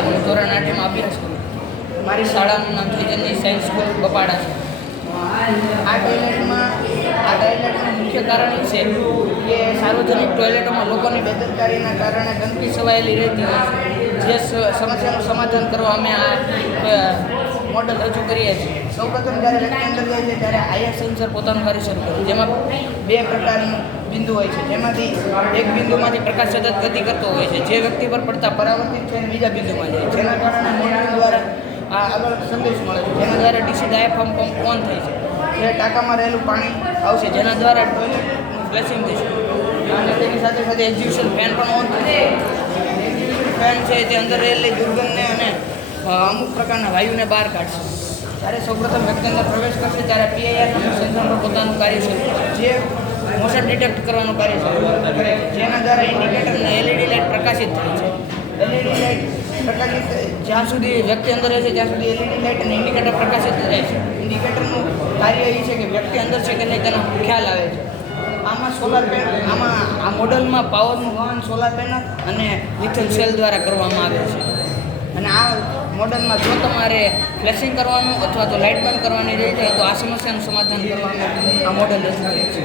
હું ધોરણ આઠમાં અભ્યાસ કરું. મારી શાળાનું નામ ચૈતન્ય સાયન્સ સ્કૂલ બપાડા છે. આ ટોયલેટમાં આ ટોયલેટનું મુખ્ય કારણ એ છે કે સાર્વજનિક ટોયલેટોમાં લોકોની બેદરકારીના કારણે ગંદકી છવાયેલી રહેતી હોય છે. જે સમસ્યાનું સમાધાન કરવા અમે આ મોડલ રજૂ કરીએ છીએ. સૌપ્રથમ જ્યારે વ્યક્તિ અંદર જાય છે ત્યારે આઈએફ સેન્સર પોતાનું કાર્ય શરૂ કર્યું જેમાં બે પ્રકારનું બિંદુ હોય છે. જેમાંથી એક બિંદુમાંથી પ્રકાશ સતત ગતિ કરતો હોય છે. જે વ્યક્તિ પર પડતા પરાવર્તિત થઈને બીજા બિંદુમાં જાય છે. જેના કારણે મોડલ દ્વારા આ આગળ સંદેશ મળે છે. જેના દ્વારા ડીસી ડાયાફાર્મ પંપ ઓન થાય છે. જે ટાંકામાં રહેલું પાણી આવશે. જેના દ્વારા ટોયલેટનું ફ્લેશિંગ થશે. અને તેની સાથે સાથે એક્ઝિબિશન ફેન પણ ઓન થશે. ફેન છે તે અંદર રહેલી દુર્ગંધને અને અમુક પ્રકારના વાયુને બહાર કાઢશે. જ્યારે સૌપ્રથમ વ્યક્તિ અંદર પ્રવેશ કરશે, ત્યારે પીઆઈઆર સેન્સર પર પોતાનું કાર્ય કરશે. જે મોશન ડિટેક્ટ કરવાનું કાર્ય છે જેના દ્વારા ઇન્ડિકેટર અને એલઈડી લાઇટ પ્રકાશિત થાય છે. એલઈડી લાઇટ પ્રકાશિત જ્યાં સુધી વ્યક્તિ અંદર રહે છે, ત્યાં સુધી એલઈડી લાઇટ અને ઇન્ડિકેટર પ્રકાશિત રહે છે. ઇન્ડિકેટરનું કાર્ય એ છે કે વ્યક્તિ અંદર છે કે નહીં તેનો ખ્યાલ આવે છે. આમાં સોલાર પેનલ આમાં આ મોડલમાં પાવરનું વહન સોલાર પેનલ અને લિથલ સેલ દ્વારા કરવામાં આવે છે. અને આ મોડલમાં જો તમારે ફ્લેશિંગ કરવાનું અથવા તો લાઇટ બંધ કરવાની રહી જાય તો આ સમસ્યાનું સમાધાન કરવામાં આ મોડલ રજૂ છે.